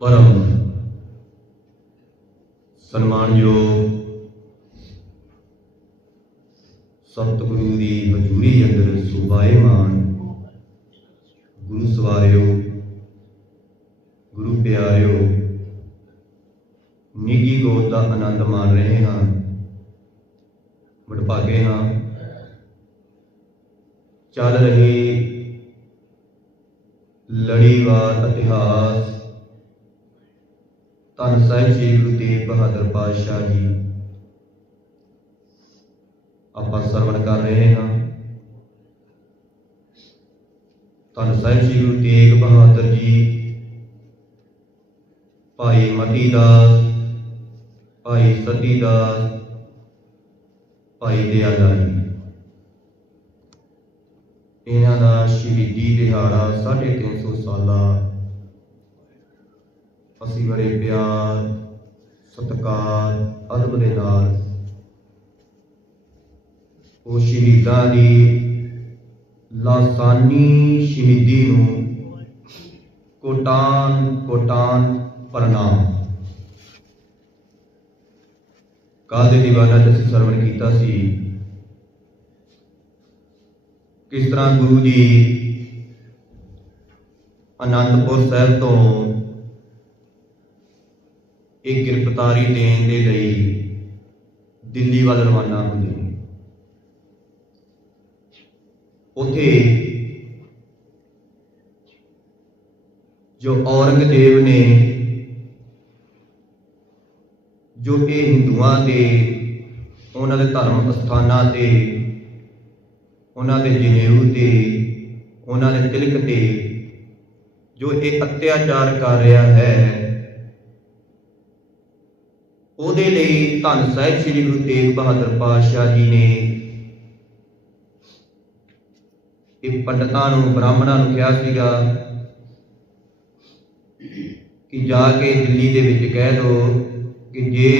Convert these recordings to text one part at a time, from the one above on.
ਪਰਮ ਸਨਮਾਨਯੋਗ ਸਤਿਗੁਰੂ ਦੀ ਹਜ਼ੂਰੀ ਅੰਦਰ ਸੁਭਾਏਮਾਨ ਗੁਰੂ ਸਵਾਰਿਓ, ਗੁਰੂ ਪਿਆਰਿਓ ਨਿੱਗੀ ਗੋਦ ਦਾ ਆਨੰਦ ਮਾਣ ਰਹੇ ਹਾਂ ਵਡਭਾਗੇ ਹਾਂ। ਚੱਲ ਰਹੀ ਲੜੀਵਾਰ ਇਤਿਹਾਸ ਧੰਨ ਸਾਹਿਬ ਸ੍ਰੀ ਗੁਰੂ ਤੇਗ ਬਹਾਦਰ ਪਾਤਸ਼ਾਹ ਜੀ। ਆਪਾਂ ਸਰਵਣ ਕਰ ਰਹੇ ਹਾਂ। ਧੰਨ ਸਾਹਿਬ ਸ੍ਰੀ ਗੁਰੂ ਤੇਗ ਬਹਾਦਰ ਜੀ, ਭਾਈ ਮਤੀ ਦਾਸ, ਭਾਈ ਸਤੀ ਦਾਸ, ਭਾਈ ਦਿਆਦਾਰੀ ਇਹਨਾਂ ਦਾ ਸ਼ਹੀਦੀ ਦਿਹਾੜਾ 350 ਸਾਲਾਂ ਅਸੀਂ ਬੜੇ ਪਿਆਰ, ਸਤਿਕਾਰ ਅਦਬ ਦੇ ਨਾਲ। ਉਹ ਸ਼ਹੀਦਾਂ ਦੀ ਲਾਸਾਨੀ ਸ਼ਹੀਦੀ ਨੂੰ ਕੋਟਾਨ ਕੋਟਾਨ ਪ੍ਰਣਾਮ। ਕੱਲ੍ਹ ਦੇ ਦੀਵਾਨਾ ਚ ਅਸੀਂ ਸਰਵਣ ਕੀਤਾ ਸੀ। ਕਿਸ ਤਰ੍ਹਾਂ ਗੁਰੂ ਜੀ ਅਨੰਦਪੁਰ ਸਾਹਿਬ ਤੋਂ ਇਹ ਗ੍ਰਿਫਤਾਰੀ ਦੇਣ ਦੇ ਲਈ ਦਿੱਲੀ ਵੱਲ ਰਵਾਨਾ ਹੁੰਦੇ ਨੇ। ਉਥੇ ਜੋ ਔਰੰਗਜ਼ੇਬ ਨੇ, ਜੋ ਇਹ ਹਿੰਦੂਆਂ ਦੇ, ਉਹਨਾਂ ਦੇ ਧਰਮ ਸਥਾਨਾਂ ਤੇ, ਉਹਨਾਂ ਦੇ ਜਨੇਊ ਤੇ, ਉਹਨਾਂ ਦੇ ਤਿਲਕ ਤੇ ਜੋ ਇਹ ਅਤਿਆਚਾਰ ਕਰ ਰਿਹਾ ਹੈ ਉਹਦੇ ਲਈ ਧੰਨ ਸਾਹਿਬ ਸ੍ਰੀ ਗੁਰੂ ਤੇਗ ਬਹਾਦਰ ਪਾਤਸ਼ਾਹ ਜੀ ਨੇ ਇਹ ਪੰਡਤਾਂ ਨੂੰ, ਬ੍ਰਾਹਮਣਾਂ ਨੂੰ ਕਿਹਾ ਸੀਗਾ ਕਿ ਜਾ ਕੇ ਦਿੱਲੀ ਦੇ ਵਿੱਚ ਕਹਿ ਦਿਓ ਕਿ ਜੇ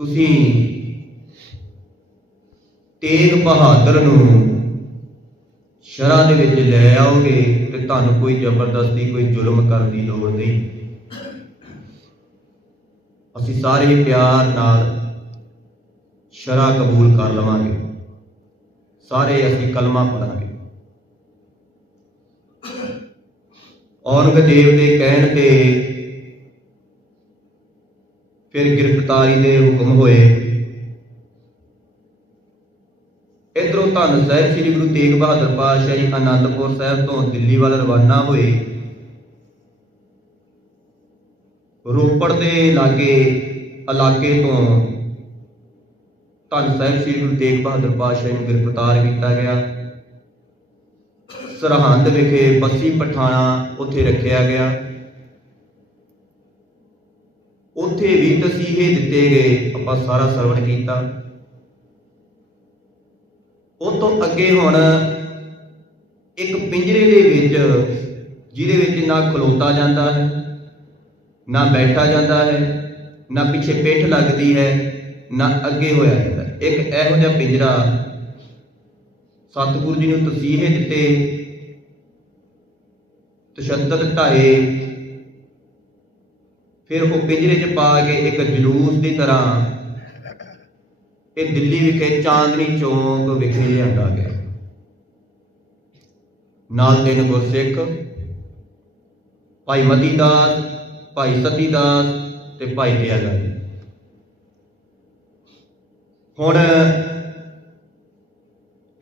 ਤੁਸੀਂ ਤੇਗ ਬਹਾਦਰ ਨੂੰ ਸ਼ਰਾਂ ਦੇ ਵਿੱਚ ਲੈ ਆਓਗੇ ਤੇ ਤੁਹਾਨੂੰ ਕੋਈ ਜ਼ਬਰਦਸਤੀ, ਕੋਈ ਜ਼ੁਲਮ ਕਰਨ ਦੀ ਲੋੜ ਨਹੀਂ। ਅਸੀਂ ਸਾਰੇ ਪਿਆਰ ਨਾਲ ਸ਼ਰਾ ਕਬੂਲ ਕਰ ਲਵਾਂਗੇ। ਸਾਰੇ ਅਸੀਂ ਕਲਮਾ ਪੜਾਂਗੇ ਔਰੰਗਜ਼ੇਬ ਦੇ ਕਹਿਣ ਤੇ ਫਿਰ ਗ੍ਰਿਫਤਾਰੀ ਦੇ ਹੁਕਮ ਹੋਏ। ਇਧਰੋਂ ਧੰਨ ਸਾਹਿਬ ਸ੍ਰੀ ਗੁਰੂ ਤੇਗ ਬਹਾਦਰ ਪਾਤਸ਼ਾਹ ਜੀ ਅਨੰਦਪੁਰ ਸਾਹਿਬ ਤੋਂ ਦਿੱਲੀ ਵੱਲ ਰਵਾਨਾ ਹੋਏ। ਰੋਪੜ ਦੇ ਲਾਗੇ, ਇਲਾਕੇ ਤੋਂ ਧੰਨ ਸਾਹਿਬ ਸ੍ਰੀ ਗੁਰੂ ਤੇਗ ਬਹਾਦਰ ਪਾਤਸ਼ਾਹ ਨੂੰ ਗ੍ਰਿਫਤਾਰ ਕੀਤਾ ਗਿਆ। ਸਰਹੰਦ ਵਿਖੇ ਬੱਸੀ ਪਠਾਣਾ ਉੱਥੇ ਰੱਖਿਆ ਗਿਆ। ਉੱਥੇ ਵੀ ਤਸੀਹੇ ਦਿੱਤੇ ਗਏ, ਆਪਾਂ ਸਾਰਾ ਸਰਵਣ ਕੀਤਾ। ਉਹ ਤੋਂ ਅੱਗੇ ਹੁਣ ਇੱਕ ਪਿੰਜਰੇ ਦੇ ਵਿੱਚ, ਜਿਹਦੇ ਵਿੱਚ ਨਾ ਖਲੋਤਾ ਜਾਂਦਾ ਹੈ ਨਾ ਬੈਠਾ ਜਾਂਦਾ ਹੈ, ਨਾ ਪਿੱਛੇ ਪਿੱਠ ਲੱਗਦੀ ਹੈ, ਨਾ ਅੱਗੇ ਹੋਇਆ ਜਾਂਦਾ। ਇੱਕ ਇਹੋ ਜਿਹਾ ਪਿੰਜਰਾ ਸਤਿਗੁਰੂ ਜੀ ਨੂੰ ਤਸੀਹੇ ਦਿੱਤੇ, ਤਸ਼ੱਦਦ ਢਾਏ ਫਿਰ ਉਹ ਪਿੰਜਰੇ 'ਚ ਪਾ ਕੇ ਇੱਕ ਜਲੂਸ ਦੀ ਤਰ੍ਹਾਂ ਇਹ ਦਿੱਲੀ ਵਿਖੇ ਚਾਂਦਨੀ ਚੌਂਕ ਵਿਖੇ ਲਿਆਂਦਾ ਗਿਆ। ਨਾਲ ਤਿੰਨ ਗੁਰਸਿੱਖ, ਭਾਈ ਮਤੀ ਦਾਸ ਭਾਈ ਸਤੀਦਾਸ ਤੇ ਭਾਈ ਦਿਆਲਾ ਹੁਣ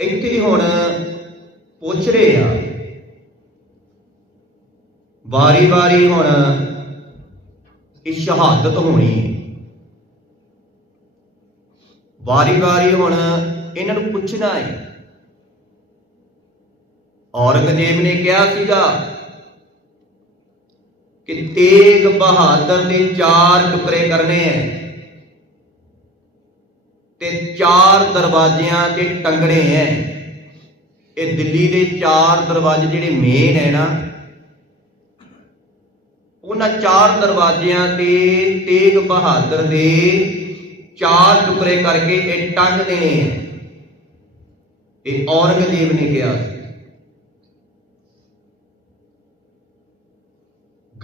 ਇੱਥੇ ਹੁਣ ਪੁੱਛ ਰਹੇ ਆ। ਵਾਰੀ ਵਾਰੀ ਹੁਣ ਇਹ ਸ਼ਹਾਦਤ ਹੋਣੀ। ਵਾਰੀ ਵਾਰੀ ਹੁਣ ਇਹਨਾਂ ਨੂੰ ਪੁੱਛਣਾ ਹੈ। ਔਰੰਗਜ਼ੇਬ ਨੇ ਕਿਹਾ ਸੀਗਾ ਕਿ ਤੇਗ ਬਹਾਦਰ ਦੇ ਚਾਰ ਟੁਕੜੇ ਕਰਨੇ ਐ ਤੇ ਚਾਰ ਦਰਵਾਜ਼ਿਆਂ ਤੇ ਟੰਗਣੇ ਐ। ਇਹ ਦਿੱਲੀ ਦੇ ਚਾਰ ਦਰਵਾਜ਼ੇ ਜਿਹੜੇ ਮੇਨ ਹੈ ਨਾ, ਉਹਨਾਂ ਚਾਰ ਦਰਵਾਜ਼ਿਆਂ ਤੇ ਤੇਗ ਬਹਾਦਰ ਦੇ ਚਾਰ ਟੁਕੜੇ ਕਰਕੇ ਇਹ ਟੰਗ ਦੇਣੇ ਐ। ਇਹ ਔਰੰਗਜ਼ੇਬ ਨੇ ਕਿਹਾ ਸੀ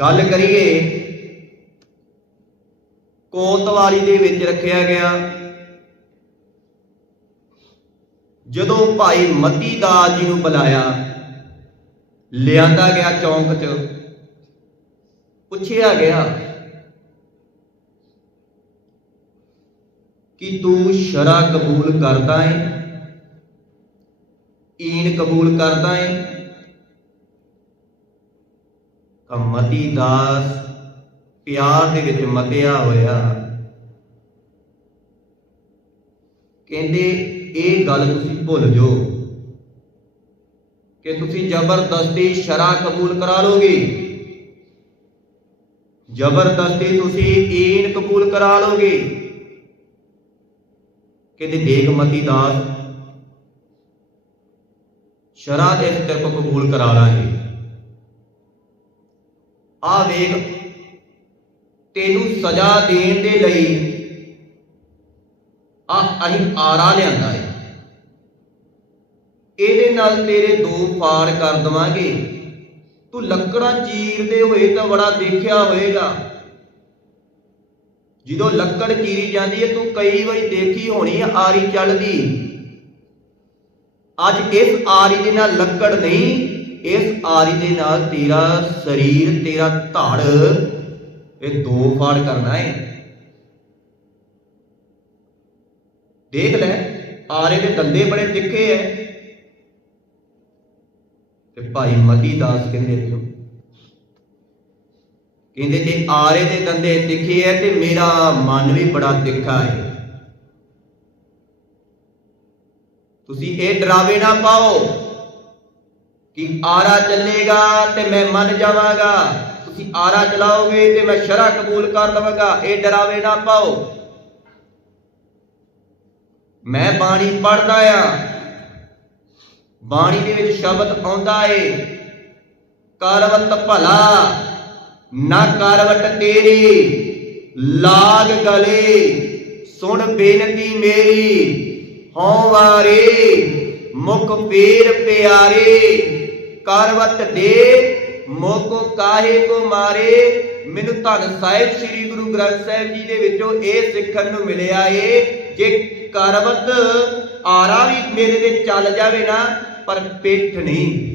ਗੱਲ ਕਰੀਏ, ਕੋਤਵਾਲੀ ਦੇ ਵਿੱਚ ਰੱਖਿਆ ਗਿਆ। ਜਦੋਂ ਭਾਈ ਮਤੀ ਦਾਸ ਜੀ ਨੂੰ ਬੁਲਾਇਆ, ਲਿਆਂਦਾ ਗਿਆ ਚੌਂਕ 'ਚ, ਪੁੱਛਿਆ ਗਿਆ ਕਿ ਤੂੰ ਸ਼ਰਾ ਕਬੂਲ ਕਰਦਾ ਹੈ ਈਨ ਕਬੂਲ ਕਰਦਾ ਹੈ ਮਤੀ ਦਾਸ ਪਿਆਰ ਦੇ ਵਿੱਚ ਮਤਿਆ ਹੋਇਆ। ਕਹਿੰਦੇ, ਇਹ ਗੱਲ ਤੁਸੀਂ ਭੁੱਲ ਜਾਓ ਕਿ ਤੁਸੀਂ ਜ਼ਬਰਦਸਤੀ ਸ਼ਰਾ ਕਬੂਲ ਕਰਾ ਲੋਗੇ ਜ਼ਬਰਦਸਤੀ ਤੁਸੀਂ ਈਨ ਕਬੂਲ ਕਰਾ ਲੋਗੇ ਕਹਿੰਦੇ, ਦੇਖ ਮਤੀ ਦਾਸ, ਸ਼ਰਾ ਦੇ ਤੇਰੇ ਕਬੂਲ ਕਰਾ ਲਾਂਗੇ। ਆ ਵੇਖ, ਤੈਨੂੰ ਸਜ਼ਾ ਦੇਣ ਦੇ ਲਈ ਆ ਅਸੀਂ ਆਰਾ ਲਿਆਂਦਾ ਹੈ ਇਹਦੇ ਨਾਲ ਤੇਰੇ ਦੋ ਫਾੜ ਕਰ ਦਵਾਂਗੇ। ਤੂੰ ਲੱਕੜਾਂ ਚੀਰਦੇ ਹੋਏ ਤਾਂ ਬੜਾ ਦੇਖਿਆ ਹੋਏਗਾ। ਜਦੋਂ ਲੱਕੜ ਚੀਰੀ ਜਾਂਦੀ ਹੈ ਤੂੰ ਕਈ ਵਾਰੀ ਦੇਖੀ ਹੋਣੀ ਹੈ ਆਰੀ ਚੱਲਦੀ। ਅੱਜ ਇਸ ਆਰੀ ਦੇ ਨਾਲ ਲੱਕੜ ਨਹੀਂ ਇਸ ਆਰੀ ਦੇ ਨਾਲ ਤੇਰਾ ਸਰੀਰ, ਤੇਰਾ ਧੜ, ਇਹ ਦੋ ਫਾੜ ਕਰਨਾ ਹੈ ਦੇਖ ਲੈ, ਆਰੇ ਦੇ ਦੰਦੇ ਬੜੇ ਤਿੱਖੇ ਐ। ਤੇ ਭਾਈ ਮਤੀ ਦਾਸ ਕਹਿੰਦੇ ਦੇਖੋ ਕਹਿੰਦੇ ਜੇ ਆਰੇ ਦੇ ਦੰਦੇ ਤਿੱਖੇ ਐ ਤੇ ਮੇਰਾ ਮਨ ਵੀ ਬੜਾ ਤਿੱਖਾ ਹੈ ਤੁਸੀਂ ਇਹ ਡਰਾਵੇ ਨਾ ਪਾਓ। ਕਿ ਆਰਾ ਚੱਲੇਗਾ ਤੇ ਮੈਂ ਮੰਨ ਜਾਵਾਂਗਾ। ਤੁਸੀਂ ਆਰਾ ਚਲਾਓਗੇ ਤੇ ਮੈਂ ਸ਼ਰਾ ਕਬੂਲ ਕਰ ਲਵਾਂਗਾ। ਇਹ ਡਰਾਵੇ ਨਾ ਪਾਓ। ਮੈਂ ਬਾਣੀ ਪੜਦਾ ਆ। ਬਾਣੀ ਦੇ ਵਿੱਚ ਸ਼ਬਦ ਆਉਂਦਾ ਏ ਕਰਵਤ ਭਲਾ, ਨਾ ਕਰਵਟ ਤੇਰੀ, ਲਾਗ ਗਲੇ, ਸੁਣ ਬੇਨਤੀ ਮੇਰੀ, ਹਉ ਵਾਰੇ, ਮੁਖ ਪੀਰ ਪਿਆਰੇ। ਕਰਵਤ ਦੇ ਮੁਖ ਕਾਹੇ ਕੋ ਮਾਰੇ, ਮੈਨੂੰ ਧੰਨ ਸਾਹਿਬ ਸ੍ਰੀ ਗੁਰੂ ਗ੍ਰੰਥ ਸਾਹਿਬ ਜੀ ਦੇ ਵਿੱਚੋਂ ਇਹ ਸਿੱਖਣ ਨੂੰ ਮਿਲਿਆ ਏ। ਜੇ ਕਰਵਤ ਆਰਾ ਵੀ ਮੇਰੇ ਦੇ ਚੱਲ ਜਾਵੇ ਨਾ, ਪਰ ਪਿੱਠ ਨਹੀਂ।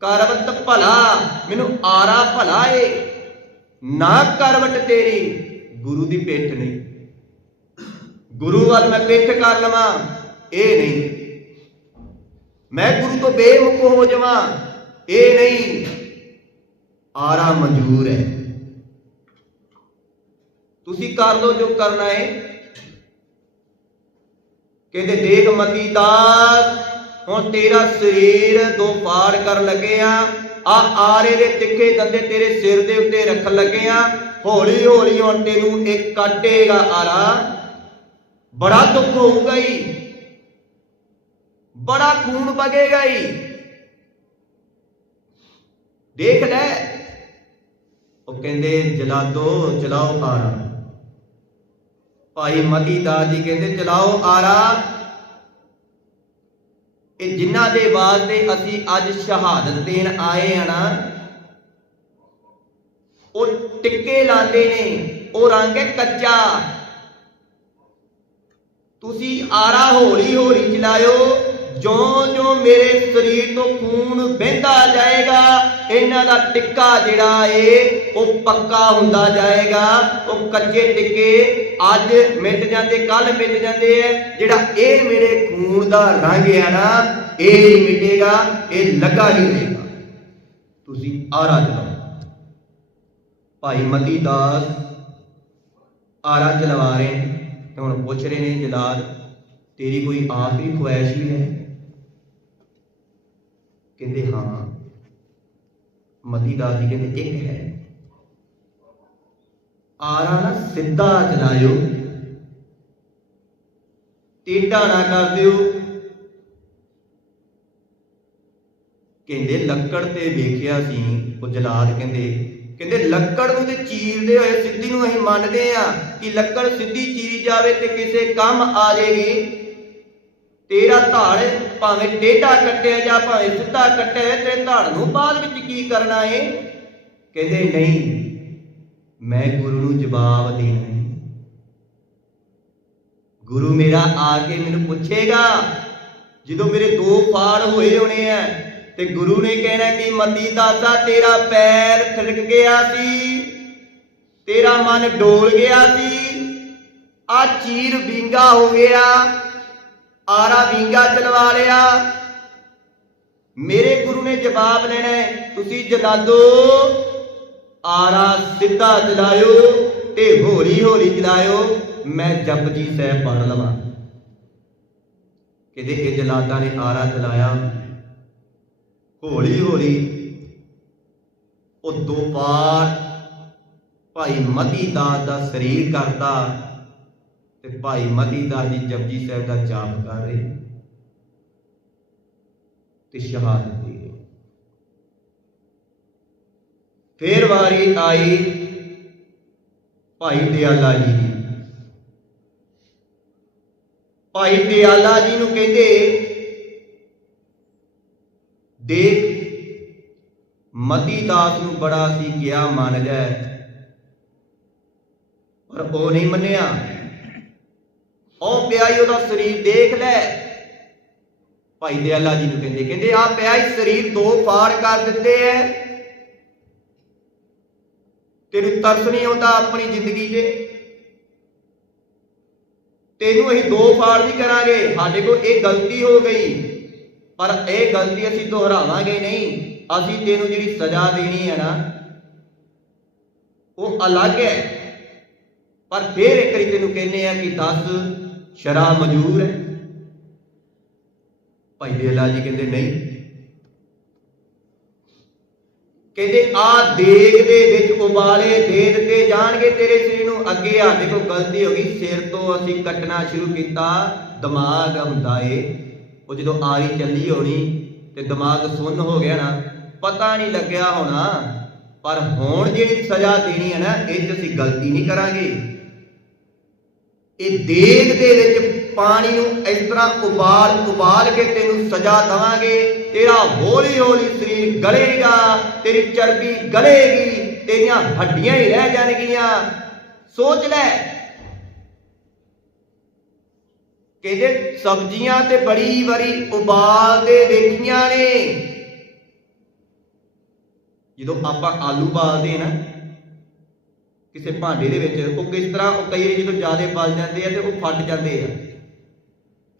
ਕਰਵਤ ਭਲਾ, ਮੈਨੂੰ ਆਰਾ ਭਲਾ ਏ। ਨਾ ਕਰਵਟ ਤੇਰੀ, ਗੁਰੂ ਦੀ ਪਿੱਠ ਨਹੀਂ। ਗੁਰੂ ਵੱਲ ਮੈਂ ਪਿੱਠ ਕਰ ਲਵਾਂ, ਇਹ ਨਹੀਂ। ਮੈਂ ਗੁਰੂ ਤੋਂ ਬੇਮੁਖ ਹੋ ਜਾਵਾਂ। ਇਹ ਨਹੀਂ, ਆਰਾ ਮਨਜ਼ੂਰ ਹੈ। ਤੁਸੀਂ ਕਰ ਲਓ ਜੋ ਕਰਨਾ ਹੈ। ਕਹਿੰਦੇ, ਦੇਖ ਮਤੀ ਦਾਸ ਹੁਣ ਤੇਰਾ ਸਰੀਰ ਦੋ ਪਾੜ ਕਰਨ ਲੱਗੇ ਆ। ਆ ਆਰੇ ਦੇ ਤਿੱਖੇ ਦੰਦੇ ਤੇਰੇ ਸਿਰ ਦੇ ਉੱਤੇ ਰੱਖਣ ਲੱਗੇ ਆ। ਹੌਲੀ ਹੌਲੀ ਹੁਣ ਤੈਨੂੰ ਇਹ ਕੱਟੇਗਾ ਆਰਾ। ਬੜਾ ਦੁੱਖ ਹੋਊਗਾ ਹੀ ਬੜਾ ਖੂਨ ਬਗੇਗਾ ਹੀ ਦੇਖ ਲੈ। ਉਹ ਕਹਿੰਦੇ, ਜਲਾਦੋ ਚਲਾਓ ਆਰਾ। ਭਾਈ ਮਤੀ ਦਾਸ ਜੀ ਕਹਿੰਦੇ ਚਲਾਓ ਆਰਾ। ਇਹ ਜਿਨ੍ਹਾਂ ਦੇ ਵਾਸਤੇ ਅਸੀਂ ਅੱਜ ਸ਼ਹਾਦਤ ਦੇਣ ਆਏ ਆ ਨਾ, ਉਹ ਟਿੱਕੇ ਲਾਉਂਦੇ ਨੇ। ਉਹ ਰੰਗ ਹੈ ਕੱਚਾ। ਤੁਸੀਂ ਆਰਾ ਹੌਲੀ ਹੌਲੀ ਚਲਾਇਓ। ਜਿਉਂ ਜਿਉਂ ਮੇਰੇ ਸਰੀਰ ਤੋਂ ਖੂਨ ਵਹਿੰਦਾ ਜਾਏਗਾ, ਇਹਨਾਂ ਦਾ ਟਿੱਕਾ ਜਿਹੜਾ ਏ, ਉਹ ਪੱਕਾ ਹੁੰਦਾ ਜਾਏਗਾ। ਉਹ ਕੱਚੇ ਟਿੱਕੇ ਅੱਜ ਮਿਟ ਜਾਂਦੇ ਕੱਲ ਮਿਟ ਜਾਂਦੇ ਐ। ਜਿਹੜਾ ਇਹ ਮੇਰੇ ਖੂਨ ਦਾ ਰੰਗ ਹੈ ਨਾ, ਇਹ ਨਹੀਂ ਮਿਟੇਗਾ, ਇਹ ਲੱਗਾ ਹੀ ਰਹੇਗਾ। ਤੁਸੀਂ ਆਰਾ ਚਲਾਓ ਭਾਈ ਮਤੀ ਦਾਸ ਆਰਾ ਜਲਵਾ ਰਹੇ ਨੇ ਹੁਣ ਪੁੱਛ ਰਹੇ ਨੇ ਜਲਾਦ, ਤੇਰੀ ਕੋਈ ਆਖਰੀ ਖੁਆਇਸ਼ ਵੀ ਹੈ? ਕਹਿੰਦੇ ਹਾਂ। ਮਤੀ ਦਾਸ ਜੀ ਕਹਿੰਦੇ, ਇੱਕ ਹੈ। ਆਰਾ ਨਾ ਸਿੱਧਾ ਚਲਾਇਓ। ਟੇਢਾ ਨਾ ਕਰ ਦਿਓ। ਕਹਿੰਦੇ, ਲੱਕੜ ਤੇ ਵੇਖਿਆ ਸੀ ਉਹ ਜਲਾਦ ਕਹਿੰਦੇ। ਕਹਿੰਦੇ, ਲੱਕੜ ਨੂੰ ਤੇ ਚੀਰਦੇ ਹੋਏ ਸਿੱਧੀ ਨੂੰ ਅਸੀਂ ਮੰਨਦੇ ਆ ਕਿ ਲੱਕੜ ਸਿੱਧੀ ਚੀਰੀ ਜਾਵੇ ਤੇ ਕਿਸੇ ਕੰਮ ਆ ਜਾਏਗੀ। ਤੇਰਾ ਧਾਰ ਭਾਵੇਂ ਟੇਢਾ ਕੱਟਿਆ ਜਾਂ ਭਾਵੇਂ ਸਿੱਧਾ ਕੱਟਿਆ ਤੇਰੇ ਧੜ ਬਾਅਦ ਵਿੱਚ ਕੀ ਕਰਨਾ ਏ? ਕਹਿੰਦੇ ਨਹੀਂ, ਮੈਂ ਗੁਰੂ ਨੂੰ ਜਵਾਬ ਦੇਣਾ ਹੈ ਗੁਰੂ ਮੇਰਾ ਆ ਕੇ ਮੈਨੂੰ ਪੁੱਛੇਗਾ, ਜਦੋਂ ਮੇਰੇ ਦੋ ਪਾੜ ਹੋਏ ਹੋਣੇ ਆ, ਤੇ ਗੁਰੂ ਨੇ ਕਹਿਣਾ ਕਿ ਮਤੀ ਦਾਤਾ ਤੇਰਾ ਪੈਰ ਥਲਕ ਗਿਆ ਸੀ, ਤੇਰਾ ਮਨ ਡੋਲ ਗਿਆ ਸੀ, ਆ ਚੀਰ ਵਿੰਗਾ ਹੋ ਗਿਆ। ਆਰਾ ਵਿੰਗਾ ਚਲਵਾ ਲਿਆ। ਮੇਰੇ ਗੁਰੂ ਨੇ ਜਵਾਬ ਲੈਣਾ ਹੈ, ਤੁਸੀਂ ਜਲਾਦੋ ਆਰਾ ਸਿੱਧਾ ਚਲਾਇਓ ਤੇ ਹੌਲੀ ਹੌਲੀ ਚਲਾਇਓ ਮੈਂ ਜਪਜੀ ਸਾਹਿਬ ਪੜ ਲਵਾਂ। ਕਿਤੇ ਇਹ ਜਲਾਦਾਂ ਨੇ ਆਰਾ ਜਲਾਇਆ। ਹੌਲੀ ਹੌਲੀ ਉਹ ਦੋ ਪਾਰ ਭਾਈ ਮਤੀ ਦਾਸ ਦਾ ਸਰੀਰ ਕਰਦਾ ਤੇ ਭਾਈ ਮਤੀ ਦਾਸ ਜੀ ਜਪਜੀ ਸਾਹਿਬ ਦਾ ਜਾਪ ਕਰ ਰਹੇ ਤੇ ਸ਼ਹਾਦਤ ਦੇ ਫੇਰ ਵਾਰੀ ਆਈ ਭਾਈ ਦਿਆਲਾ ਜੀ ਦੀ। ਭਾਈ ਦਿਆਲਾ ਜੀ ਨੂੰ ਕਹਿੰਦੇ, ਦੇਖ ਮਤੀ ਦਾਸ ਨੂੰ ਬੜਾ ਸੀ ਕਿਹਾ ਮੰਨ ਜਾਏ ਪਰ ਉਹ ਨਹੀਂ ਮੰਨਿਆ। ਉਹ ਪਿਆ ਹੀ ਉਹਦਾ ਸਰੀਰ ਦੇਖ ਲੈ। ਭਾਈ ਦਿਆਲਾ ਜੀ ਨੂੰ ਕਹਿੰਦੇ ਕਹਿੰਦੇ ਆ ਪਿਆ ਹੀ ਸਰੀਰ ਦੋ ਫਾੜ ਕਰ ਦਿੱਤੇ ਐ। ਤੈਨੂੰ ਤਰਸ ਨਹੀਂ ਆਉਂਦਾ ਆਪਣੀ ਜ਼ਿੰਦਗੀ 'ਤੇ ਤੈਨੂੰ ਅਸੀਂ ਦੋ ਫਾੜ ਨਹੀਂ ਕਰਾਂਗੇ। ਸਾਡੇ ਕੋਲ ਇਹ ਗਲਤੀ ਹੋ ਗਈ। ਪਰ ਇਹ ਗਲਤੀ ਅਸੀਂ ਦੁਹਰਾਵਾਂਗੇ ਨਹੀਂ। ਅਸੀਂ ਤੈਨੂੰ ਜਿਹੜੀ ਸਜ਼ਾ ਦੇਣੀ ਹੈ ਨਾ, ਉਹ ਅਲੱਗ ਹੈ ਪਰ ਫਿਰ ਇੱਕ ਵਾਰੀ ਤੈਨੂੰ ਕਹਿੰਨੇ ਆ ਕਿ ਦੱਸ ਸ਼ਰਾ ਮਜੂਰ ਹੈ? ਭਾਈ ਦੇਲਾ ਜੀ ਕਹਿੰਦੇ ਨਹੀਂ। ਕਹਿੰਦੇ, ਆ ਦੇਗ ਦੇ ਵਿੱਚ ਉਬਾਲੇ ਦੇ ਦਿੱਤੇ ਜਾਣਗੇ ਤੇਰੇ ਸਰੀਰ ਨੂੰ। ਅੱਗੇ ਆ, ਦੇਖੋ, ਗਲਤੀ ਹੋ ਗਈ। ਸਿਰ ਤੋਂ ਅਸੀਂ ਕੱਟਣਾ ਸ਼ੁਰੂ ਕੀਤਾ। ਦਿਮਾਗ ਹੁੰਦਾ ਏ। ਉਹ ਜਦੋਂ ਆਰੀ ਚੱਲੀ ਹੋਣੀ ਤੇ ਦਿਮਾਗ ਸੁੰਨ ਹੋ ਗਿਆ ਨਾ, ਪਤਾ ਨਹੀਂ ਲੱਗਿਆ ਹੋਣਾ। ਪਰ ਹੁਣ ਜਿਹੜੀ ਸਜ਼ਾ ਦੇਣੀ ਹੈ ਨਾ, ਇਹ 'ਚ ਅਸੀਂ ਗਲਤੀ ਨਹੀਂ ਕਰਾਂਗੇ। ਇਹ ਦੇਗ ਦੇ ਵਿੱਚ ਪਾਣੀ ਨੂੰ ਇਸ ਤਰ੍ਹਾਂ ਉਬਾਲ ਉਬਾਲ ਕੇ ਤੈਨੂੰ ਸਜ਼ਾ ਦਵਾਂਗੇ। ਤੇਰਾ ਹੌਲੀ ਹੌਲੀ ਸਰੀਰ ਗਲੇਗਾ, ਤੇਰੀ ਚਰਬੀ ਗਲੇਗੀ, ਤੇਰੀਆਂ ਹੱਡੀਆਂ ਹੀ ਰਹਿ ਜਾਣਗੀਆਂ। ਸੋਚ ਲੈ। ਕਹਿੰਦੇ ਸਬਜ਼ੀਆਂ ਤੇ ਬੜੀ ਵਾਰੀ ਉਬਾਲਦੇ ਵੇਖੀਆਂ ਨੇ। ਜਦੋਂ ਆਪਾਂ ਆਲੂ ਬਾਲਦੇ ਨਾ ਕਿਸੇ ਭਾਂਡੇ ਦੇ ਵਿੱਚ, ਉਹ ਕਿਸ ਤਰ੍ਹਾਂ ਉਹ ਕਈ ਵਾਰੀ ਜਦੋਂ ਜ਼ਿਆਦਾ ਬਲ ਜਾਂਦੇ ਆ ਤੇ ਉਹ ਫਟ ਜਾਂਦੇ ਆ।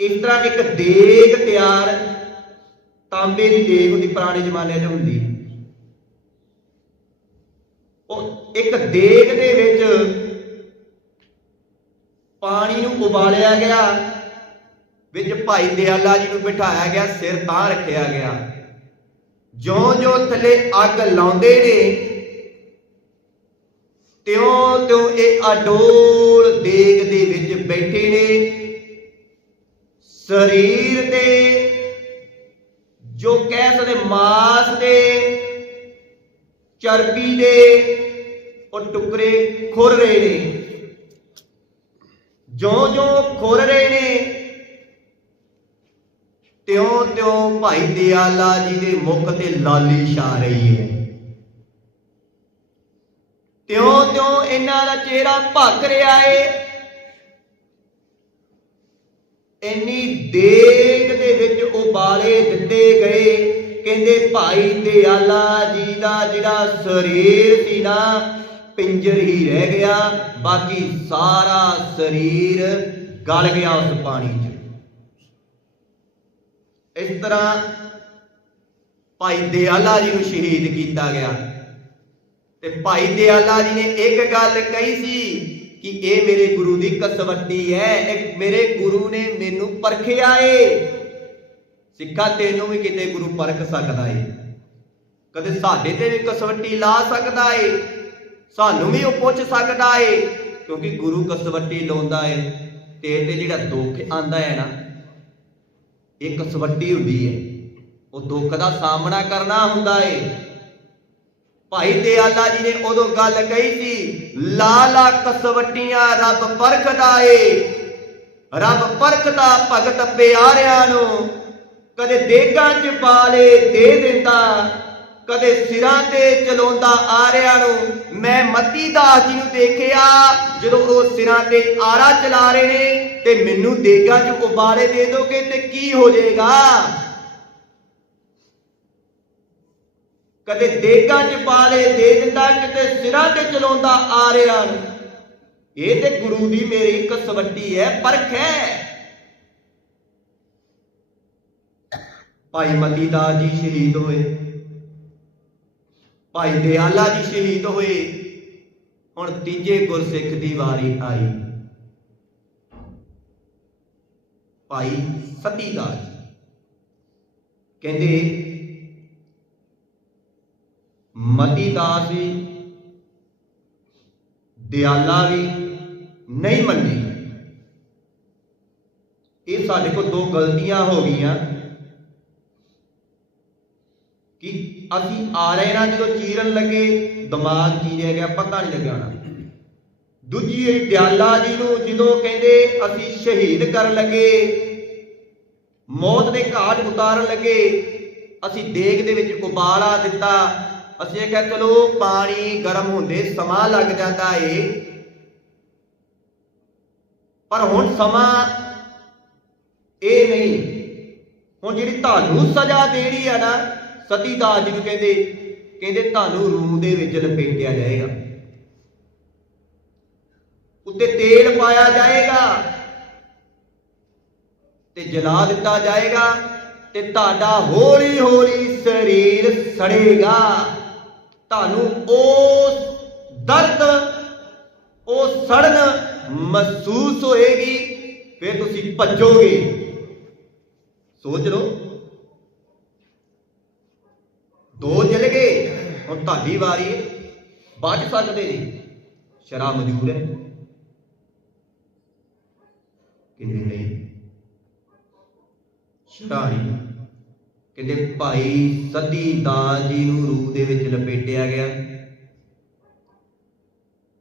ਇਸ ਤਰ੍ਹਾਂ ਇੱਕ ਦੇਗ ਤਿਆਰ ਤਾਂਬੇ ਦੀ ਦੇਗ ਹੁੰਦੀ, ਪੁਰਾਣੇ ਜ਼ਮਾਨੇ 'ਚ ਹੁੰਦੀ। ਉਹ ਇੱਕ ਦੇਗ ਦੇ ਵਿੱਚ ਪਾਣੀ ਨੂੰ ਉਬਾਲਿਆ ਗਿਆ, ਵਿੱਚ ਭਾਈ ਦਿਆਲਾ ਜੀ ਨੂੰ ਬਿਠਾਇਆ ਗਿਆ, ਸਿਰ ਤਾਂ ਰੱਖਿਆ ਗਿਆ। ਜਿਉਂ-ਜਿਉਂ ਥੱਲੇ ਅੱਗ ਲਾਉਂਦੇ ਨੇ ਤਿਉਂ ਤਿਉਂ ਇਹ ਅਡੋਲ ਦੇਗ ਦੇ ਵਿੱਚ ਬੈਠੇ ਨੇ। ਸਰੀਰ ਦੇ ਜੋ ਕਹਿ ਸਕਦੇ ਮਾਸ ਦੇ ਚਰਬੀ ਦੇ, ਉਹ ਟੁਕੜੇ ਖੁਰ ਰਹੇ ਨੇ। ਜੋ ਜੋ ਖੁਰ ਰਹੇ ਨੇ, ਤਿਉਂ ਤਿਉਂ ਭਾਈ ਦਿਆਲਾ ਜੀ ਦੇ ਮੁਖ ਤੇ ਲਾਲੀ ਛਾ ਰਹੀ ਹੈ। ਤਿਉਂ ਤਿਉਂ ਇਹਨਾਂ ਦਾ ਚਿਹਰਾ ਭੱਕ ਰਿਹਾ ਏ? ਇੰਨੀ ਦੇਗ ਦੇ ਵਿੱਚ ਉਬਾਲੇ ਦਿੱਤੇ ਗਏ। ਕਹਿੰਦੇ, ਭਾਈ ਦਿਆਲਾ ਜੀ ਦਾ ਜਿਹੜਾ ਸਰੀਰ ਸੀ ਨਾ, ਪਿੰਜਰ ਹੀ ਰਹਿ ਗਿਆ। ਬਾਕੀ ਸਾਰਾ ਸਰੀਰ ਗਲ ਗਿਆ ਉਸ ਪਾਣੀ 'ਚ। ਇਸ ਤਰ੍ਹਾਂ ਭਾਈ ਦਿਆਲਾ ਜੀ ਨੂੰ ਸ਼ਹੀਦ ਕੀਤਾ ਗਿਆ। ਤੇ ਭਾਈ ਦਿਆਲਾ ਜੀ ਨੇ ਇੱਕ ਗੱਲ ਕਹੀ ਸੀ ਕਿ ਇਹ ਮੇਰੇ ਗੁਰੂ ਦੀ ਕਸਵੱਟੀ ਹੈ ਇੱਕ ਮੇਰੇ ਗੁਰੂ ਨੇ ਮੈਨੂੰ ਪਰਖਿਆ ਏ। ਸਿੱਖਾ ਤੈਨੂੰ ਵੀ ਕਿਤੇ ਗੁਰੂ ਪਰਖ ਸਕਦਾ ਏ। ਕਦੇ ਸਾਡੇ ਤੇ ਵੀ ਕਸਵੱਟੀ ਲਾ ਸਕਦਾ ਏ, ਸਾਨੂੰ ਵੀ ਉਹ ਪੁੱਛ ਸਕਦਾ ਏ, ਕਿਉਂਕਿ ਗੁਰੂ ਕਸਵੱਟੀ ਲਾਉਂਦਾ ਏ। ਤੇ ਤੇ ਜਿਹੜਾ ਦੁੱਖ ਆਂਦਾ ਹੈ ਨਾ, ਇਹ ਕਸਵੱਟੀ ਹੁੰਦੀ ਏ ਉਹ ਦੁੱਖ ਦਾ ਸਾਹਮਣਾ ਕਰਨਾ ਹੁੰਦਾ ਏ। ਭਾਈ ਦਿਆਲਾ ਜੀ ਨੇ ਉਦੋਂ ਗੱਲ ਕਹੀ ਸੀ, ਲਾਲਾ ਕਸਵੱਟੀਆਂ ਰੱਬ ਪਰਖਦਾ ਏ ਰੱਬ ਪਰਖਦਾ ਭਗਤ ਪਿਆਰਿਆਂ ਨੂੰ, ਕਦੇ ਦੇਗਾਂ ਚ ਪਾਲੇ ਦੇ ਦਿੰਦਾ, ਕਦੇ ਸਿਰਾਂ ਤੇ ਚਲਾਉਂਦਾ ਆਰਿਆਂ ਨੂੰ, ਮੈਂ ਮਤੀ ਦਾਸ ਜੀ ਨੂੰ ਦੇਖਿਆ, ਜਦੋਂ ਉਹ ਸਿਰਾਂ ਤੇ ਆਰਾ ਚਲਾ ਰਹੇ ਨੇ, ਤੇ ਮੈਨੂੰ ਦੇਗਾ ਚ ਉਬਾਲੇ ਦੇ ਦੋਗੇ ਤੇ ਕੀ ਹੋ ਜਾਏਗਾ? ਕਦੇ ਦੇਗਾਂ ਚ ਪਾ ਪਾਲੇ ਦੇ ਦਿੰਦਾ ਕਿਤੇ ਸਿਰਾਂ ਤੇ ਚਲਾਉਂਦਾ ਆਰਿਆਂ ਨੂੰ। ਇਹ ਤੇ ਗੁਰੂ ਦੀ ਮੇਰੀ ਕਸਵੱਟੀ ਹੈ, ਪਰਖ ਹੈ। ਭਾਈ ਮਤੀ ਦਾਸ ਜੀ ਸ਼ਹੀਦ ਹੋਏ। ਭਾਈ ਦਿਆਲਾ ਜੀ ਸ਼ਹੀਦ ਹੋਏ। ਹੁਣ ਤੀਜੇ ਗੁਰਸਿੱਖ ਦੀ ਵਾਰੀ ਆਈ। ਭਾਈ ਸਤੀ ਦਾਸ ਜੀ। ਕਹਿੰਦੇ ਮਤੀ ਦਾਸ ਵੀ ਦਿਆਲਾ ਵੀ ਨਹੀਂ ਮੰਨੀ। ਇਹ ਸਾਡੇ ਕੋਲ ਦੋ ਗਲਤੀਆਂ ਹੋ ਗਈਆਂ ਕਿ ਅਸੀਂ ਆ ਰਹੇ ਨਾ ਜਦੋਂ ਚੀਰਨ ਲੱਗੇ, ਦਿਮਾਗ ਚੀਰਿਆ ਗਿਆ, ਪਤਾ ਨਹੀਂ ਲੱਗਿਆ ਦੂਜੀ ਇਹ ਦਿਆਲਾ ਜੀ ਨੂੰ ਜਦੋਂ ਕਹਿੰਦੇ ਅਸੀਂ ਸ਼ਹੀਦ ਕਰਨ ਲੱਗੇ, ਮੌਤ ਦੇ ਘਾਟ ਉਤਾਰਨ ਲੱਗੇ, ਅਸੀਂ ਦੇਗ ਦੇ ਵਿੱਚ ਉਬਾਲਾ ਦਿੱਤਾ ਅਸੀਂ ਇਹ ਕਿਹਾ, ਚਲੋ ਪਾਣੀ ਗਰਮ ਹੁੰਦੇ, ਸਮਾਂ ਲੱਗ ਜਾਂਦਾ ਏ। ਪਰ ਹੁਣ ਸਮਾਂ ਇਹ ਨਹੀਂ। ਹੁਣ ਜਿਹੜੀ ਤੁਹਾਨੂੰ ਸਜ਼ਾ ਦੇਣੀ ਆ ਨਾ ਸਤੀ ਦਾ ਜੀ ਕਹਿੰਦੇ ਕਹਿੰਦੇ ਤੁਹਾਨੂੰ ਰੂਹ ਦੇ ਵਿੱਚ ਲਪੇਟਿਆ ਜਾਏਗਾ। ਉੱਤੇ ਤੇਲ ਪਾਇਆ ਜਾਏਗਾ, ਤੇ ਜਲਾ ਦਿੱਤਾ ਜਾਏਗਾ, ਤੇ ਤੁਹਾਡਾ ਹੌਲੀ ਹੌਲੀ ਸਰੀਰ ਸੜੇਗਾ। ਤੁਹਾਨੂੰ ਉਸ ਦਰਦ ਉਹ ਸੜਨ ਮਹਿਸੂਸ ਹੋਏਗੀ, ਫਿਰ ਤੁਸੀਂ ਭੱਜੋਗੇ। ਸੋਚ ਲਓ। ਦੋ ਚਲੇ ਗਏ, ਹੁਣ ਤੁਹਾਡੀ ਵਾਰੀ ਹੈ ਬਚ ਸਕਦੇ ਨੇ। ਸ਼ਰਾਬ ਮਜੂਰ ਹੈ। ਕਹਿੰਦੇ ਨਹੀਂ ਸ਼ਰਾਰੀ ਕਹਿੰਦੇ ਭਾਈ ਸਦੀ ਦਾਸ ਜੀ ਨੂੰ ਰੂਹ ਦੇ ਵਿੱਚ ਲਪੇਟਿਆ ਗਿਆ।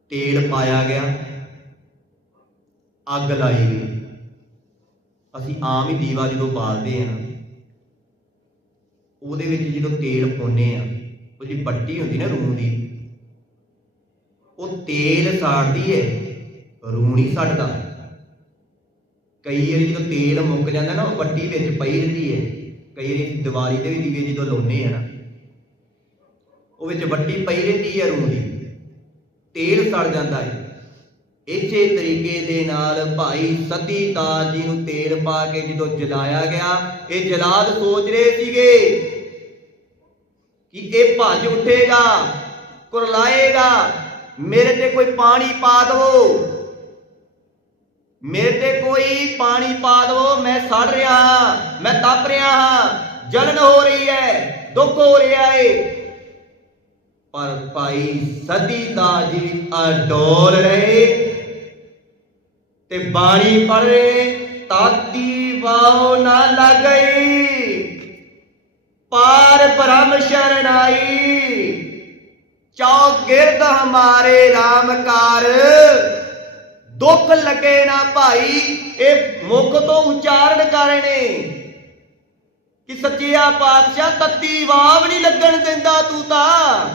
ਤੇਲ ਪਾਇਆ ਗਿਆ। ਅੱਗ ਲਾਈ ਗਈ। ਅਸੀਂ ਆਮ ਹੀ ਦੀਵਾ ਜਦੋਂ ਬਾਲਦੇ ਆ ਨਾ ਉਹਦੇ ਵਿੱਚ ਜਦੋਂ ਤੇਲ ਪਾਉਨੇ ਆ ਉਹ ਜੀ ਪੱਟੀ ਹੁੰਦੀ ਨਾ ਰੂਹ ਦੀ, ਉਹ ਤੇਲ ਸਾੜਦੀ ਹੈ ਰੂਹ ਨਹੀਂ ਸੜਦਾ। ਕਈ ਵਾਰੀ ਜਦੋਂ ਤੇਲ ਮੁੱਕ ਜਾਂਦਾ ਨਾ, ਉਹ ਬੱਟੀ ਵਿੱਚ ਪਈ ਰਹਿੰਦੀ ਹੈ ਕਈ ਵਾਰੀ ਦੀਵਾਲੀ ਤੇ ਵੀ ਦੀਵੇ ਜਦੋਂ ਲਾਉਨੇ ਆ ਨਾ। ਉਹ ਵਿੱਚ ਵੱਟੀ ਪਈ ਰਹਿੰਦੀ ਹੈ ਰੂਹ ਦੀ। ਤੇਲ ਸੜ ਜਾਂਦਾ ਹੈ ਇਸੇ ਤਰੀਕੇ ਦੇ ਨਾਲ ਭਾਈ ਸਤੀ ਦਾਸ ਜੀ ਨੂੰ ਤੇਲ ਪਾ ਕੇ ਜਦੋਂ ਜਲਾਇਆ ਗਿਆ, ਇਹ ਜਲਾਦ ਸੋਚ ਰਹੇ ਸੀਗੇ ਕਿ ਇਹ ਭੱਜ ਉੱਠੇਗਾ, ਕੁਰਲਾਏਗਾ, ਮੇਰੇ ਤੇ ਕੋਈ ਪਾਣੀ ਪਾ ਦਿਵੋ। ਮੇਰੇ ਤੇ ਕੋਈ ਪਾਣੀ ਪਾ ਦਿਵੋ, ਮੈਂ ਸੜ ਰਿਹਾ ਹਾਂ, ਮੈਂ ਤਪ ਰਿਹਾ ਹਾਂ, ਜਲਨ ਹੋ ਰਹੀ ਹੈ, ਦੁੱਖ ਹੋ ਰਿਹਾ ਏ। ਪਰ ਭਾਈ ਸਦੀ ਦਾਸ ਜੀ ਅਡੋਲ ਰਹੇ, ਤੇ ਬਾਣੀ ਪੜ੍ਹੇ ਤਾਤੀ ਵਾਉ ਨਾ ਲਗਈ। ਪਾਰ ਬ੍ਰਹਮ ਸ਼ਰਣਾਈ ਚੌਗਿਰਦ ਹਮਾਰੇ RAM ਕਾਰ। ਦੁੱਖ ਲੱਗੇ ਨਾ ਭਾਈ, ਇਹ ਮੁਖ ਤੋਂ ਉਚਾਰਨ ਕਰ ਨੇ ਕਿ ਸੱਚਿਆ ਪਾਤਸ਼ਾਹ ਤੱਤੀ ਵਾਵ ਨਹੀਂ ਲੱਗਣ ਦਿੰਦਾ ਤੂੰ ਤਾਂ।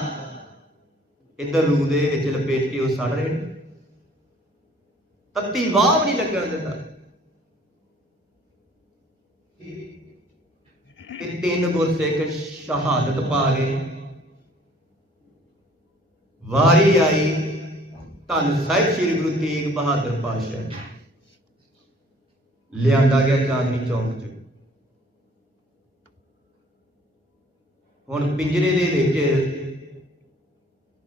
ਇਧਰ ਰੂਹ ਦੇ ਵਿੱਚ ਲਪੇਟ ਕੇ ਉਹ ਸੜ ਰਹੇ ਨੇ। ਤੱਤੀ ਵਾਹ ਵੀ ਨਹੀਂ ਲੱਗਣ ਦਿੰਦਾ। ਇਹ ਤਿੰਨ ਗੁਰਸਿੱਖ ਸ਼ਹਾਦਤ ਪਾ ਗਏ। ਵਾਰੀ ਆਈ ਧੰਨ ਸਾਹਿਬ ਸ੍ਰੀ ਗੁਰੂ ਤੇਗ ਬਹਾਦਰ ਪਾਤਸ਼ਾਹ ਲਿਆਂਦਾ ਗਿਆ ਚਾਂਦਨੀ ਚੌਂਕ 'ਚ। ਹੁਣ ਪਿੰਜਰੇ ਦੇ ਵਿੱਚ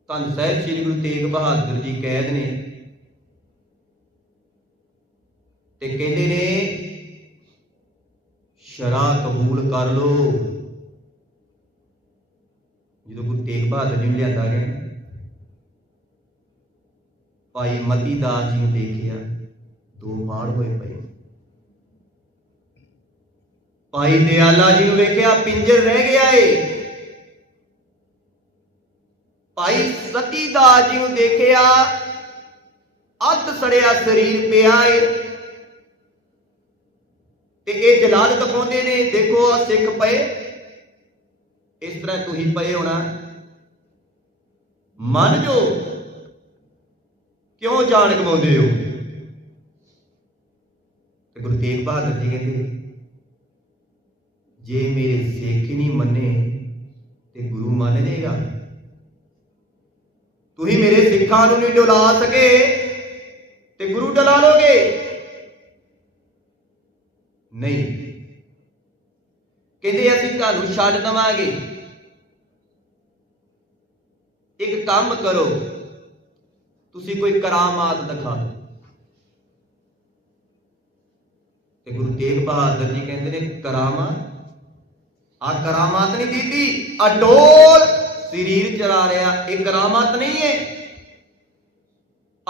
ਧੰਨ ਸਾਹਿਬ ਸ੍ਰੀ ਗੁਰੂ ਤੇਗ ਬਹਾਦਰ ਜੀ ਕੈਦ ਨੇ ਤੇ ਕਹਿੰਦੇ ਨੇ, ਸ਼ਰਾ ਕਬੂਲ ਕਰ ਲੋ ਜਦੋਂ ਗੁਰੂ ਤੇਗ ਬਹਾਦਰ ਜੀ ਨੂੰ ਲਿਆਂਦਾ ਗਿਆ। ਭਾਈ ਮਤੀ ਦਾਸ ਜੀ ਨੂੰ ਦੇਖਿਆ, ਦੋ ਮਾੜ ਹੋਏ ਪਏ। ਭਾਈ ਦਿਆਲਾ ਜੀ ਨੂੰ ਵੇਖਿਆ, ਪਿੰਜਰ ਰਹਿ ਗਿਆ ਏ। ਭਾਈ ਸਤੀ ਦਾਸ ਜੀ ਨੂੰ ਦੇਖਿਆ, ਅੱਧ ਸੜਿਆ ਸਰੀਰ ਪਿਆ ਏ। ਤੇ ਇਹ ਜਲਾਲ ਦਿਖਾਉਂਦੇ ਨੇ, ਦੇਖੋ ਆ ਸਿੱਖ ਪਏ। ਇਸ ਤਰ੍ਹਾਂ ਤੁਸੀਂ ਪਏ ਹੋਣਾ। ਮੰਨ ਜੋ ਕਿਉਂ ਜਾਨ ਗਵਾਉਂਦੇ ਹੋ? ਤੇ ਗੁਰੂ ਤੇਗ ਬਹਾਦਰ ਜੀ ਕਹਿੰਦੇ ਜੇ ਮੇਰੇ ਸਿੱਖ ਹੀ ਨਹੀਂ ਮੰਨੇ ਤੇ ਗੁਰੂ ਮੰਨ ਲੇਗਾ ਤੁਸੀਂ ਮੇਰੇ ਸਿੱਖਾਂ ਨੂੰ ਨਹੀਂ ਡੁਲਾ ਸਕੇ ਤੇ ਗੁਰੂ ਡੁਲਾ ਲੋਗੇ। ਨਹੀਂ। ਕਹਿੰਦੇ ਅਸੀਂ ਤੁਹਾਨੂੰ ਛੱਡ ਦਵਾਂਗੇ। ਇੱਕ ਕੰਮ ਕਰੋ ਤੁਸੀਂ ਕੋਈ ਕਰਾਮਾਤ ਦਿਖਾ ਦਿਓ। ਤੇ ਗੁਰੂ ਤੇਗ ਬਹਾਦਰ ਜੀ ਕਹਿੰਦੇ ਨੇ ਕਰਾਮਾਤ। ਆ ਕਰਾਮਾਤ ਨਹੀਂ ਦਿੱਤੀ ਅਡੋਲ ਸਰੀਰ ਚਲਾ ਰਿਹਾ, ਇਹ ਕਰਾਮਾਤ ਨਹੀਂ ਹੈ।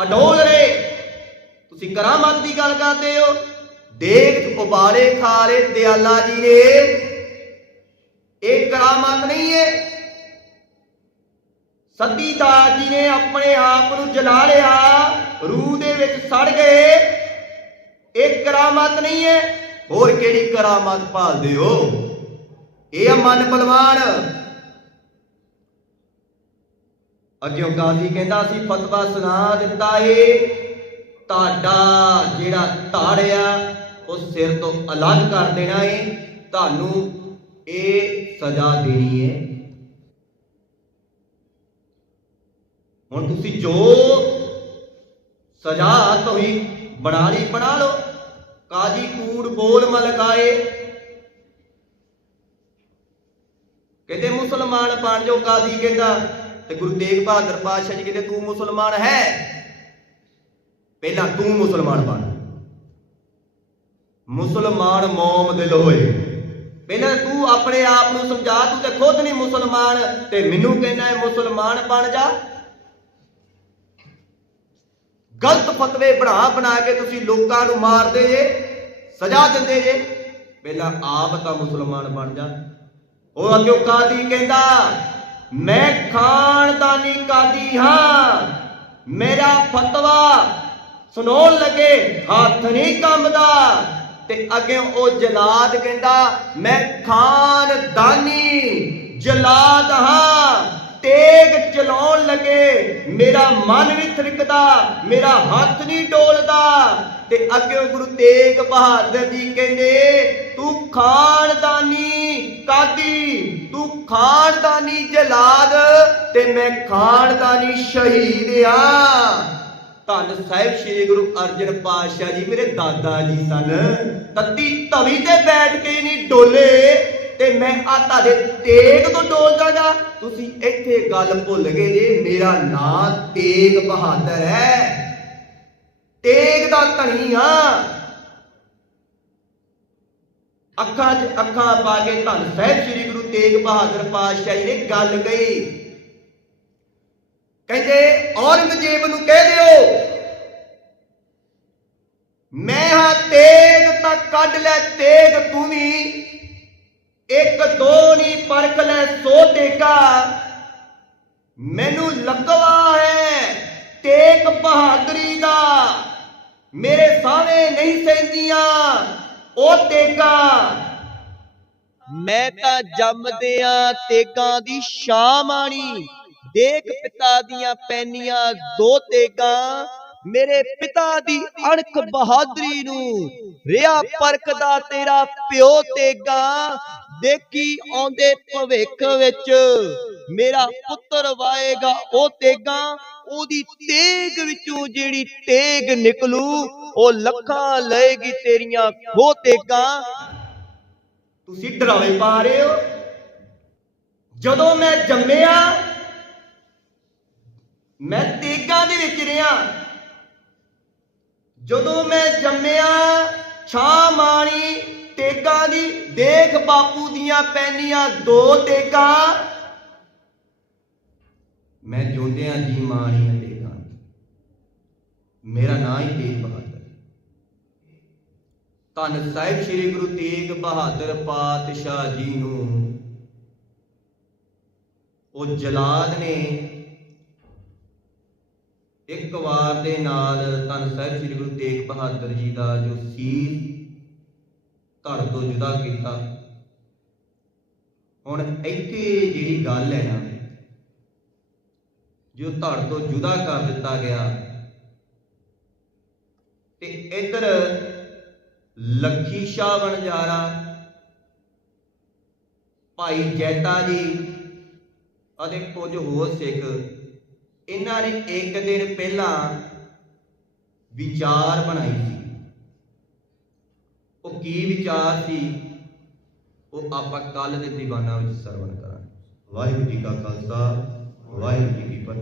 ਅਡੋਲ ਰੇ ਤੁਸੀਂ ਕਰਾਮਾਤ ਦੀ ਗੱਲ ਕਰਦੇ ਹੋ। ਦੇਖ ਉਬਾਲੇ ਖਾ ਦਿਆਲਾ ਜੀ ਨੇ। ਇਹ ਕਰਾਮਾਤ ਨਹੀਂ ਹੈ। ਸਤੀਦਾਸ ਜੀ ਨੇ ਆਪਣੇ ਆਪ ਨੂੰ ਜਲਾ ਲਿਆ, ਰੂਹ ਦੇ ਵਿੱਚ ਸੜ ਗਏ। ਇਹ ਕਰਾਮਾਤ ਨਹੀਂ ਹੈ, ਹੋਰ ਕਿਹੜੀ ਕਰਾਮਾਤ ਭਾਲਦੇ ਹੋ? ਇਹ ਆ ਮਨ ਬਲਵਾਨ। ਅੱਗੇ ਗਾਂਧੀ ਕਹਿੰਦਾ ਸੀ, ਫਤਵਾ ਸੁਣਾ ਦਿੱਤਾ ਏ, ਤੁਹਾਡਾ ਜਿਹੜਾ ਧੜ ਆ, ਉਹ ਸਿਰ ਤੋਂ ਅਲੱਗ ਕਰ ਦੇਣਾ ਏ, ਤੁਹਾਨੂੰ ਇਹ ਸਜ਼ਾ ਦੇਣੀ ਏ। ਹੁਣ ਤੁਸੀਂ ਜੋ ਸਜ਼ਾ ਤੁਸੀਂ ਬਣਾ ਲਈ ਬਣਾ ਲਓ। ਕਾਜੀ ਕੂੜ ਬੋਲ ਮਲਕਾਏ। ਕਹਿੰਦੇ ਮੁਸਲਮਾਨ ਬਣ ਜੋ ਕਾਜ਼ੀ ਕਹਿੰਦਾ। ਤੇ ਗੁਰੂ ਤੇਗ ਬਹਾਦਰ ਪਾਤਸ਼ਾਹ ਜੀ ਕਹਿੰਦੇ, ਤੂੰ ਮੁਸਲਮਾਨ ਹੈ? ਪਹਿਲਾਂ ਤੂੰ ਮੁਸਲਮਾਨ ਬਣ। ਮੁਸਲਮਾਨ ਮੌਮ ਦਿਲ ਹੋਏ। ਪਹਿਲਾਂ ਤੂੰ ਆਪਣੇ ਆਪ ਨੂੰ ਸਮਝਾ, ਤੂੰ ਤੇ ਖੁਦ ਨਹੀਂ ਮੁਸਲਮਾਨ। ਤੇ ਮੈਨੂੰ ਕਹਿੰਦਾ ਹੈ, ਮੁਸਲਮਾਨ ਬਣ ਜਾ। ਗਲਤ ਫਤਵੇ ਬਣਾ ਬਣਾ ਕੇ ਤੁਸੀਂ ਲੋਕਾਂ ਨੂੰ ਮਾਰਦੇ ਜੇ, ਸਜ਼ਾ ਦਿੰਦੇ ਜੇ, ਪਹਿਲਾਂ ਆਪ ਤਾਂ ਮੁਸਲਮਾਨ ਬਣ ਜਾ। ਉਹ ਅੱਗੇ ਕਾਦੀ ਕਹਿੰਦਾ, ਮੈਂ ਖਾਨਦਾਨੀ ਕਾਦੀ ਹਾਂ, ਮੇਰਾ ਫਤਵਾ ਸੁਣਾਉਣ ਲੱਗੇ, ਹੱਥ ਨਹੀਂ ਕੰਬਦਾ। ਤੇ ਅੱਗੇ ਉਹ ਜਲਾਦ ਕਹਿੰਦਾ, ਮੈਂ ਖਾਨਦਾਨੀ ਜਲਾਦ ਹਾਂ। ਤੇਗ ਚਲਾਉਣ ਲੱਗੇ। ਮੇਰਾ ਮਨ ਵੀ ਥਰਕਦਾ, ਮੇਰਾ ਹੱਥ ਨਹੀਂ ਡੋਲਦਾ। ਤੇ ਅੱਗੇ ਗੁਰੂ ਤੇਗ ਬਹਾਦਰ ਜੀ ਕਹਿੰਦੇ, ਤੂੰ ਖਾਨਦਾਨੀ ਕਾਦੀ, ਤੂੰ ਖਾਨਦਾਨੀ ਜਲਾਦ ਤੇ ਮੈਂ ਖਾਨਦਾਨੀ ਸ਼ਹੀਦ ਆ। ਧੰਨ ਸਾਹਿਬ ਸ੍ਰੀ ਗੁਰੂ ਅਰਜਨ ਪਾਤਸ਼ਾਹ ਜੀ, ਮੇਰੇ ਦਾਦਾ ਜੀ ਸਨ। ਤੱਤੀ ਧਵੀ ਤੇ ਬੈਠ ਕੇ ਨਹੀਂ ਡੋਲੇ। ਤੇ ਮੈਂ ਆ ਤੁਹਾਡੇ ਤੇਗ ਤੋਂ ਡੋਲ ਦਾਂਗਾ। ਤੁਸੀਂ ਇੱਥੇ ਗੱਲ ਭੁੱਲ ਗਏ ਜੇ ਮੇਰਾ ਨਾਂ ਤੇਗ ਬਹਾਦਰ ਹੈ। ਤੇਗ ਦਾ ਧਣੀ ਹਾਂ ਅੱਖਾਂ 'ਚ ਅੱਖਾਂ ਪਾ ਕੇ ਧੰਨ ਸਾਹਿਬ ਸ੍ਰੀ ਗੁਰੂ ਤੇਗ ਬਹਾਦਰ ਪਾਤਸ਼ਾਹ ਜੀ ਨੇ ਗੱਲ ਕਹੀ। ਕਹਿੰਦੇ, ਔਰੰਗਜ਼ੇਬ ਨੂੰ ਕਹਿ ਦਿਓ, ਮੈਂ ਹਾਂ ਤੇਗ ਤਾਂ ਕੱਢ ਲੈ, ਤੇਗ ਤੂੰ ਵੀ। ਇੱਕ ਦੋ ਨਹੀਂ ਪਰਖ ਲੈ ਸੋ ਤੇਗਾ ਮੈਨੂੰ ਲਕਵਾ ਹੈ ਤੇਗ ਬਹਾਦਰੀ ਦਾ। ਮੇਰੇ ਸਾਹਮਣੇ ਨਹੀਂ ਸਹਿੰਦੀਆਂ, ਉਹ ਤੇਗਾ ਮੈਂ ਤਾਂ ਜੰਮਦਿਆਂ ਤੇਗਾਂ ਦੀ ਸ਼ਾਮ ਆਣੀ ਦੇਖ ਪਿਤਾ ਦੀਆਂ ਪੈਨੀਆਂ ਦੋ ਤੇਗਾਂ ਮੇਰੇ ਪਿਤਾ ਦੀ ਅਣਖ ਬਹਾਦਰੀ ਨੂੰ। ਰਿਆ ਪਰਕਦਾ ਤੇਰਾ ਪਿਓ ਤੇਗਾਂ। ਦੇਖੀ ਆਉਂਦੇ ਭਵਿੱਖ ਵਿੱਚ। ਮੇਰਾ ਪੁੱਤਰ ਵਾਏਗਾ ਉਹ ਤੇਗਾਂ। ਉਹਦੀ ਤੇਗ ਵਿੱਚੋਂ ਜਿਹੜੀ ਤੇਗ ਨਿਕਲੂ, ਉਹ ਲੱਖਾਂ ਲਏਗੀ ਤੇਰੀਆਂ ਖੋ ਤੇਗਾਂ। ਤੁਸੀਂ ਡਰਾਵੇ ਪਾ ਰਹੇ ਹੋ? ਜਦੋਂ ਮੈਂ ਜੰਮਿਆ, ਮੈਂ ਤੇਗਾਂ ਦੇ ਵਿੱਚ ਰਿਹਾ। ਜਦੋਂ ਮੈਂ ਜੰਮਿਆ, ਛਾਂ ਮਾਣੀ ਟੇਕਾਂ ਦੀ ਦੇਖ ਬਾਪੂ ਦੀਆਂ ਪੈਨੀਆਂ ਦੋ ਟੇਕਾਂ। ਮੈਂ ਜੋਂਦਿਆਂ ਜੀ ਮਾਣੀਆਂ ਟੇਕਾਂ। ਮੇਰਾ ਨਾਂ ਹੀ ਤੇਗ ਬਹਾਦਰ। ਧੰਨ ਸਾਹਿਬ ਸ੍ਰੀ ਗੁਰੂ ਤੇਗ ਬਹਾਦਰ ਪਾਤਸ਼ਾਹ ਜੀ ਨੂੰ। ਉਹ ਜਲਾਦ ਨੇ ਇੱਕ ਵਾਰ ਦੇ ਨਾਲ ਧੰਨ ਸਾਹਿਬ ਸ੍ਰੀ ਗੁਰੂ ਤੇਗ ਬਹਾਦਰ ਜੀ ਦਾ ਜੋ ਸੀਸ ਧੜ ਤੋਂ ਜੁਦਾ ਕੀਤਾ। ਹੁਣ ਇੱਥੇ ਜਿਹੜੀ ਗੱਲ ਹੈ ਨਾ, ਜੋ ਧੜ ਤੋਂ ਜੁਦਾ ਕਰ ਦਿੱਤਾ ਗਿਆ, ਤੇ ਇੱਧਰ ਲੱਖੀ ਸ਼ਾਹ ਬਣਜਾਰਾ ਭਾਈ ਜੈਤਾ ਜੀ ਅਤੇ ਕੁਝ ਹੋਰ ਸਿੱਖ ਇਹਨਾਂ ਨੇ ਇੱਕ ਦਿਨ ਪਹਿਲਾਂ ਵਿਚਾਰ ਬਣਾਈ ਸੀ। ਉਹ ਕੀ ਵਿਚਾਰ ਸੀ? ਉਹ ਆਪਾਂ ਕੱਲ ਦੇ ਦੀਵਾਨਾਂ ਵਿੱਚ ਸਰਵਣ ਕਰਾਂਗੇ। ਵਾਹਿਗੁਰੂ ਜੀ ਕਾ ਖਾਲਸਾ, ਵਾਹਿਗੁਰੂ ਜੀ